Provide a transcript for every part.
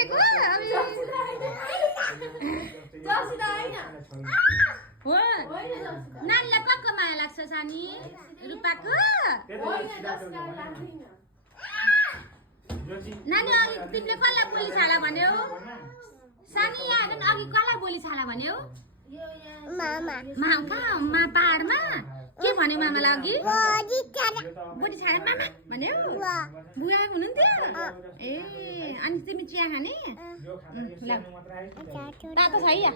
फुकेको हो नानीलाई कक्को माया लाग्छ सानी रुपाको नानी अघि तिमीले कसलाई बोली छाला भन्यौ सानी यहाँ अघि कसलाई बोली छाला भन्यौ मा पहाडमा के भन्यो मामालाई अघि बोली छाला मामा भन्यौ बुवा हुनुहुन्थ्यो ए अनि तिमी चिया खाने तातो छ या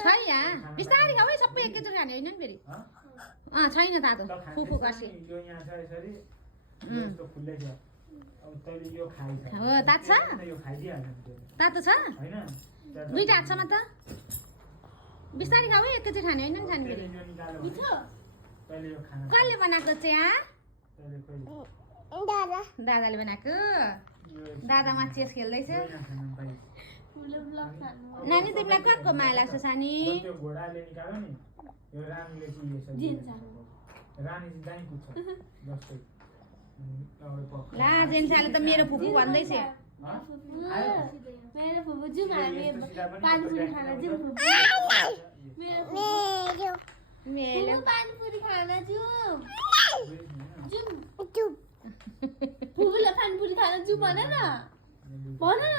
छ या बिस्तारै खाऊ है सबै एकैचोटि खाने होइन नि फेरि छैन तातो फुफु गर्छ हो तातो छ तातो छ दुईटा हातसम्म त बिस्तारै खाऊ है एकैचोटि खाने होइन नि खाने फेरि कसले बनाएको चिया दादाले बनाएको दादामा चेस खेल्दैछ नानी तिमीलाई कहाँको माया लाग्छ सानी ला जेन्साले त मेरो फुपू भन्दैछ मेरो फुपू जाउँ हामी पानीपुरी खान जाउँ मेरो पानीपुरी खान जाउँ फुपूलाई पानीपुरी खान जाउँ भन न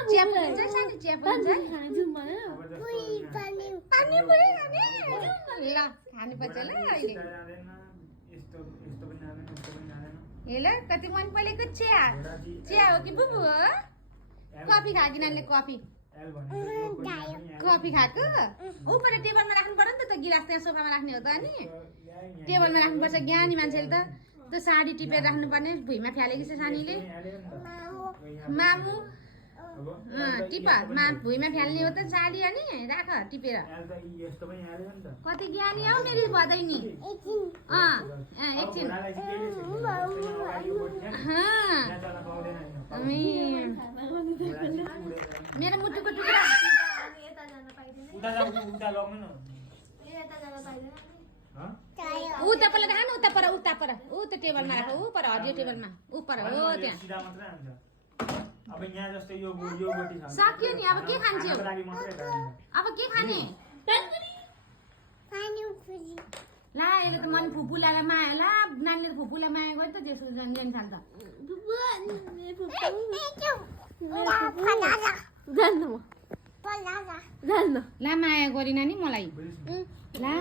चिया पिन्छ सानी चिया पिन्छ खान जाउँ भन न पानीपुरी खाने ल खानु पर्छ ल अहिले ल कति मन परेको चिया चिया हो कि बुबु हो कफी खा कि नानीले कफी खाएको ऊपर टेबलमा राख्नु पर्यो नि त गिलास त्यहाँ सोफामा राख्ने हो त अनि टेबलमा राख्नुपर्छ ज्ञानी मान्छेले त त्यो साडी टिपेर राख्नुपर्ने भुइँमा फ्यालेको छ सानीले मामु टिप भुइँमा फ्याल्ने हो त साडी अनि राख टिपेर कति ज्ञानी हौ मेरी बधाई एकछिन मेरो मुटुको टुक्रा उता पर राख न उता पर उता टेबलमा राख ऊ पर हरियो टेबलमा ऊ पर हो त्यहाँ अब यहाँ जस्तो यो गोटी खान्छ सक्यो नि अब के खान्छौ अब के खाने पानीपुरी ला यसले त मन फुपूलाई माया ला नानीले त फुपूलाई माया गरे त जेसो जन थाल त ला माया गरी नानी मलाई ला